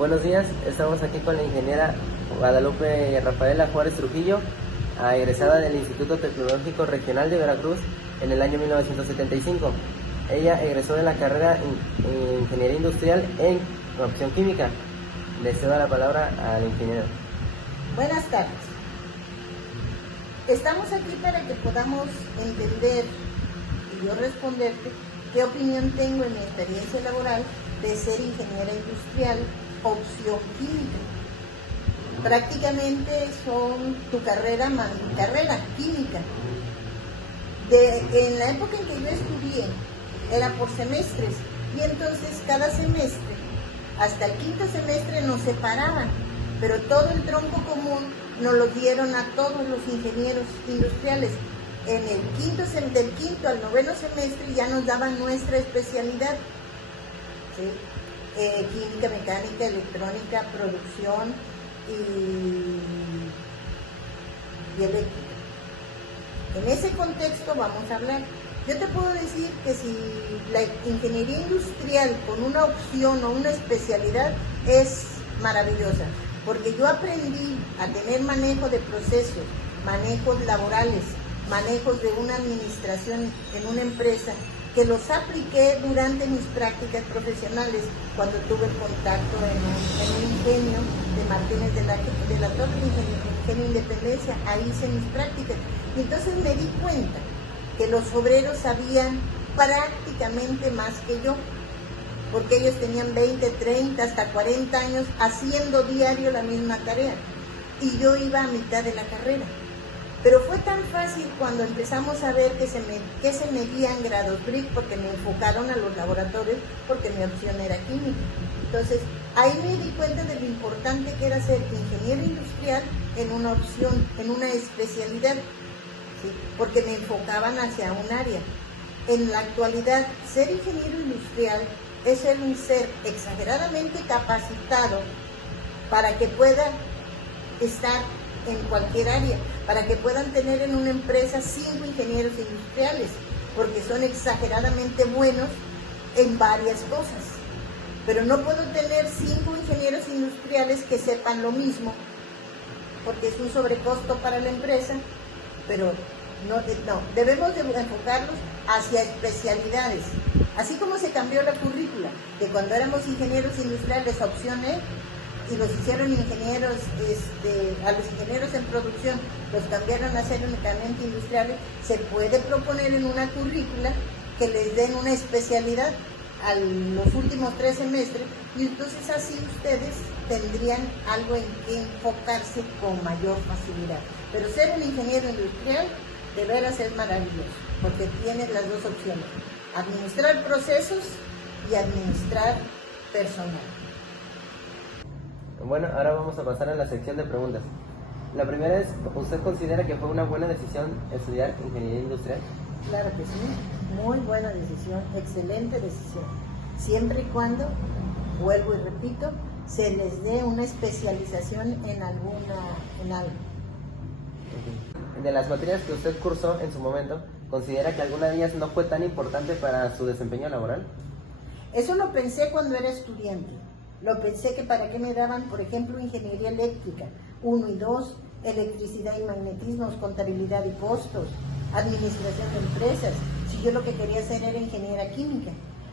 Buenos días, estamos aquí con la ingeniera Guadalupe Rafaela Juárez Trujillo, egresada del Instituto Tecnológico Regional de Veracruz en el año 1975. Ella egresó de la carrera en Ingeniería Industrial en opción química. Le cedo la palabra al ingeniero. Buenas tardes. Estamos aquí para que podamos entender y yo responderte qué opinión tengo en mi experiencia laboral de ser ingeniera industrial opción química. Prácticamente son tu carrera más mi carrera, química. En la época en que yo estudié era por semestres y entonces cada semestre, hasta el quinto semestre nos separaban, pero todo el tronco común nos lo dieron a todos los ingenieros industriales. Del quinto al noveno semestre ya nos daban nuestra especialidad, ¿sí? Química, mecánica, electrónica, producción y eléctrica. En ese contexto vamos a hablar. Yo te puedo decir que si la ingeniería industrial con una opción o una especialidad es maravillosa, porque yo aprendí a tener manejo de procesos, manejos laborales, manejos de una administración en una empresa, que los apliqué durante mis prácticas profesionales cuando tuve el contacto en un ingenio de Martínez de la Torre, Ingenio Independencia. Ahí hice mis prácticas y entonces me di cuenta que los obreros sabían prácticamente más que yo, porque ellos tenían 20, 30, hasta 40 años haciendo diario la misma tarea y yo iba a mitad de la carrera. Pero fue tan fácil cuando empezamos a ver que se medían grados BRIC, porque me enfocaron a los laboratorios, porque mi opción era química. Entonces, ahí me di cuenta de lo importante que era ser ingeniero industrial en una opción, en una especialidad, ¿sí? Porque me enfocaban hacia un área. En la actualidad, ser ingeniero industrial es ser un ser exageradamente capacitado para que pueda estar en cualquier área, para que puedan tener en una empresa 5 ingenieros industriales, porque son exageradamente buenos en varias cosas. Pero no puedo tener 5 ingenieros industriales que sepan lo mismo, porque es un sobrecosto para la empresa, pero no, debemos de enfocarlos hacia especialidades. Así como se cambió la currícula, que cuando éramos ingenieros industriales opción E, y los hicieron ingenieros, a los ingenieros en producción los cambiaron a ser únicamente industriales, se puede proponer en una currícula que les den una especialidad a los últimos 3 semestres y entonces así ustedes tendrían algo en que enfocarse con mayor facilidad. Pero ser un ingeniero industrial de veras es maravilloso, porque tienes las dos opciones: administrar procesos y administrar personal. Bueno, ahora vamos a pasar a la sección de preguntas. La primera es, ¿usted considera que fue una buena decisión estudiar ingeniería industrial? Claro que sí, muy buena decisión, excelente decisión, siempre y cuando, vuelvo y repito, se les dé una especialización en algo. De las materias que usted cursó en su momento, ¿considera que alguna de ellas no fue tan importante para su desempeño laboral? Eso lo pensé cuando era estudiante. Lo pensé que para qué me daban, por ejemplo, ingeniería eléctrica, 1 y 2, electricidad y magnetismos, contabilidad y costos, administración de empresas, si yo lo que quería hacer era ingeniera química.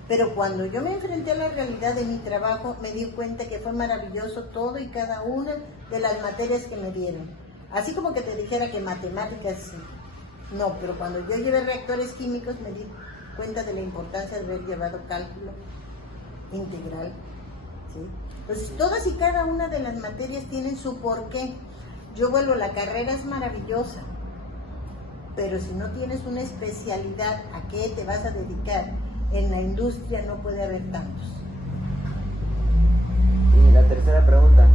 Pero cuando yo me enfrenté a la realidad de mi trabajo, me di cuenta que fue maravilloso todo y cada una de las materias que me dieron. Así como que te dijera que matemáticas, no, pero cuando yo llevé reactores químicos me di cuenta de la importancia de haber llevado cálculo integral. ¿Sí? Pues todas y cada una de las materias tienen su porqué. Yo vuelvo, la carrera es maravillosa, pero si no tienes una especialidad a qué te vas a dedicar, en la industria no puede haber tantos. Y la tercera pregunta,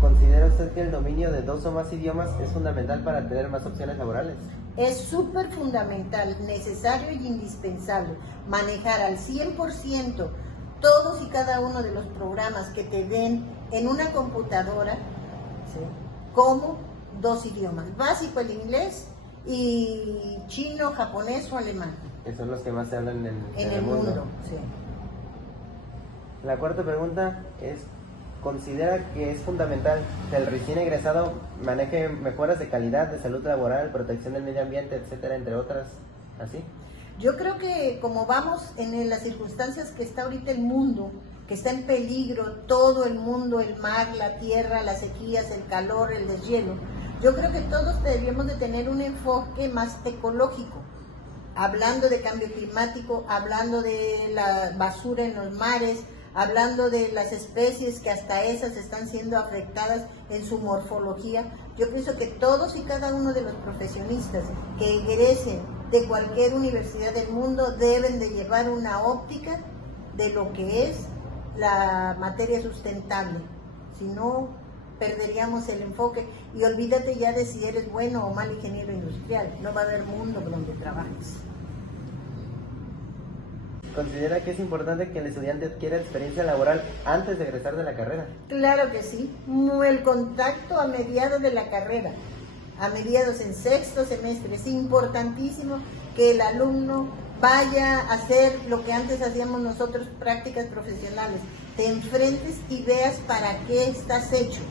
¿considera usted que el dominio de 2 o más idiomas es fundamental para tener más opciones laborales? Es súper fundamental, necesario y indispensable manejar al 100% todos y cada uno de los programas que te den en una computadora, ¿sí? Como 2 idiomas, básico el inglés y chino, japonés o alemán. Que son los que más se hablan en el mundo. Sí. La cuarta pregunta es, considera que es fundamental que el recién egresado maneje mejoras de calidad, de salud laboral, protección del medio ambiente, etcétera, entre otras, así. Yo creo que como vamos en las circunstancias que está ahorita el mundo, que está en peligro todo el mundo, el mar, la tierra, las sequías, el calor, el deshielo, yo creo que todos deberíamos de tener un enfoque más ecológico, hablando de cambio climático, hablando de la basura en los mares, hablando de las especies que hasta esas están siendo afectadas en su morfología. Yo pienso que todos y cada uno de los profesionistas que egresen de cualquier universidad del mundo deben de llevar una óptica de lo que es la materia sustentable, si no perderíamos el enfoque y olvídate ya de si eres bueno o mal ingeniero industrial, no va a haber mundo donde trabajes. ¿Considera que es importante que el estudiante adquiera experiencia laboral antes de egresar de la carrera? Claro que sí, el contacto a mediados de la carrera, a mediados en sexto semestre, es importantísimo que el alumno vaya a hacer lo que antes hacíamos nosotros, prácticas profesionales, te enfrentes y veas para qué estás hecho,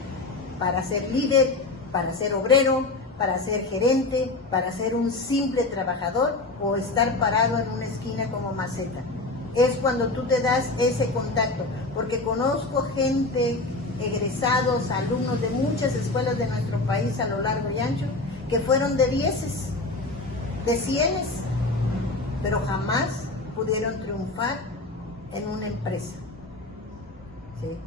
para ser líder, para ser obrero, para ser gerente, para ser un simple trabajador o estar parado en una esquina como maceta. Es cuando tú te das ese contacto, porque conozco gente, egresados, alumnos de muchas escuelas de nuestro país a lo largo y ancho, que fueron de 10, de 100, pero jamás pudieron triunfar en una empresa. ¿Sí?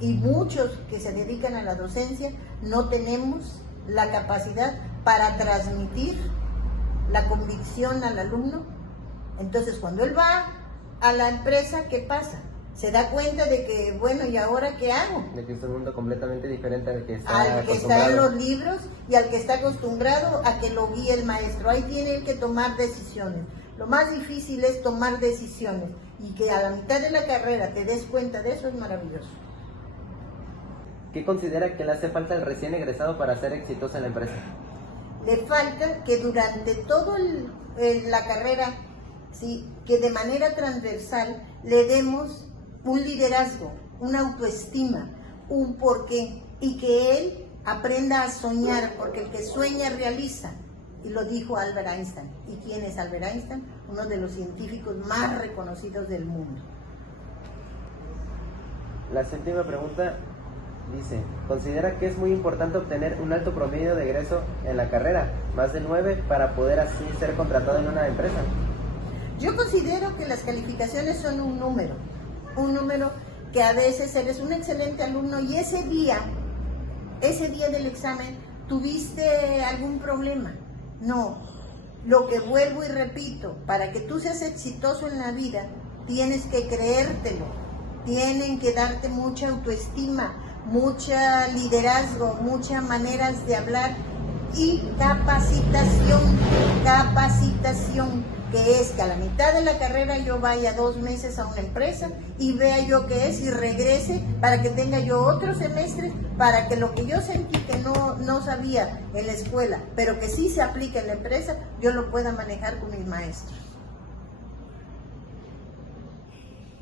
Y muchos que se dedican a la docencia no tenemos la capacidad para transmitir la convicción al alumno. Entonces cuando él va a la empresa, ¿qué pasa? Se da cuenta de que, bueno, ¿y ahora qué hago? De que es un mundo completamente diferente al que está está en los libros y al que está acostumbrado a que lo guíe el maestro. Ahí tiene él que tomar decisiones. Lo más difícil es tomar decisiones y que a la mitad de la carrera te des cuenta de eso es maravilloso. ¿Qué considera que le hace falta al recién egresado para ser exitoso en la empresa? Le falta que durante toda la carrera, ¿sí?, que de manera transversal le demos un liderazgo, una autoestima, un porqué, y que él aprenda a soñar, porque el que sueña realiza, y lo dijo Albert Einstein. ¿Y quién es Albert Einstein? Uno de los científicos más reconocidos del mundo. La séptima pregunta dice, ¿considera que es muy importante obtener un alto promedio de egreso en la carrera, más de 9, para poder así ser contratado en una empresa? Yo considero que las calificaciones son un número que a veces eres un excelente alumno y ese día del examen tuviste algún problema. No, lo que vuelvo y repito, para que tú seas exitoso en la vida, tienes que creértelo, tienen que darte mucha autoestima, mucha liderazgo, muchas maneras de hablar y capacitación, que es que a la mitad de la carrera yo vaya 2 meses a una empresa y vea yo qué es y regrese para que tenga yo otros semestres para que lo que yo sentí que no sabía en la escuela, pero que sí se aplica en la empresa, yo lo pueda manejar con mis maestros.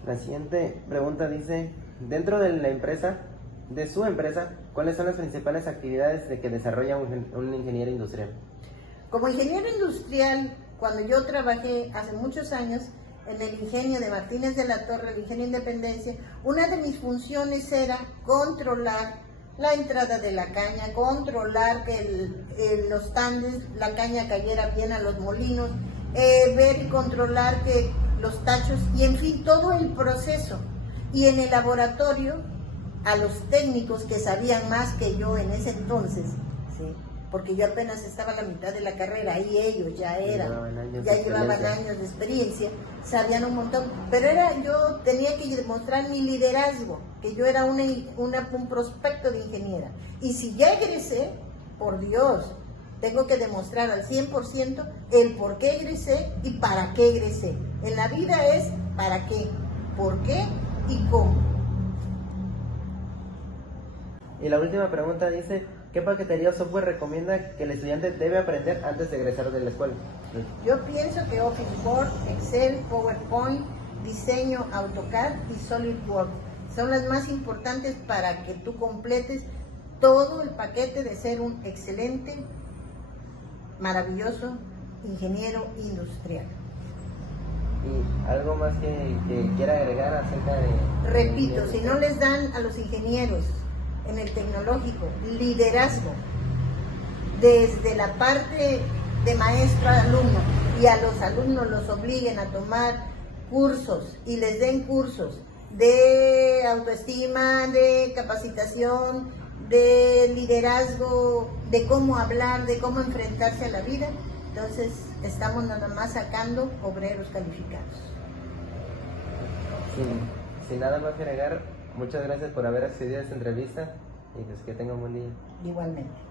La siguiente pregunta dice, dentro de la empresa, de su empresa, ¿cuáles son las principales actividades de que desarrolla un ingeniero industrial? Como ingeniero industrial, cuando yo trabajé hace muchos años en el ingenio de Martínez de la Torre, el ingenio Independencia, una de mis funciones era controlar la entrada de la caña, controlar que los tandes, la caña cayera bien a los molinos, ver y controlar que los tachos, y en fin, todo el proceso. Y en el laboratorio, a los técnicos que sabían más que yo en ese entonces, ¿sí?, porque yo apenas estaba a la mitad de la carrera y ellos ya llevaban años de experiencia, sabían un montón, pero yo tenía que demostrar mi liderazgo, que yo era un prospecto de ingeniera, y si ya egresé, por Dios, tengo que demostrar al 100% el por qué egresé y para qué egresé. En la vida es para qué, por qué y cómo. Y la última pregunta dice, ¿qué paquetería o software recomienda que el estudiante debe aprender antes de egresar de la escuela? Yo pienso que Office Word, Excel, PowerPoint, diseño AutoCAD y SolidWorks son las más importantes para que tú completes todo el paquete de ser un excelente, maravilloso ingeniero industrial. ¿Y algo más que quiera agregar acerca de...? Repito, si no les dan a los ingenieros en el tecnológico liderazgo desde la parte de maestro a alumno, y a los alumnos los obliguen a tomar cursos y les den cursos de autoestima, de capacitación, de liderazgo, de cómo hablar, de cómo enfrentarse a la vida, entonces estamos nada más sacando obreros calificados. Sin nada más que agregar, muchas gracias por haber accedido a esta entrevista y pues que tengan un buen día. Igualmente.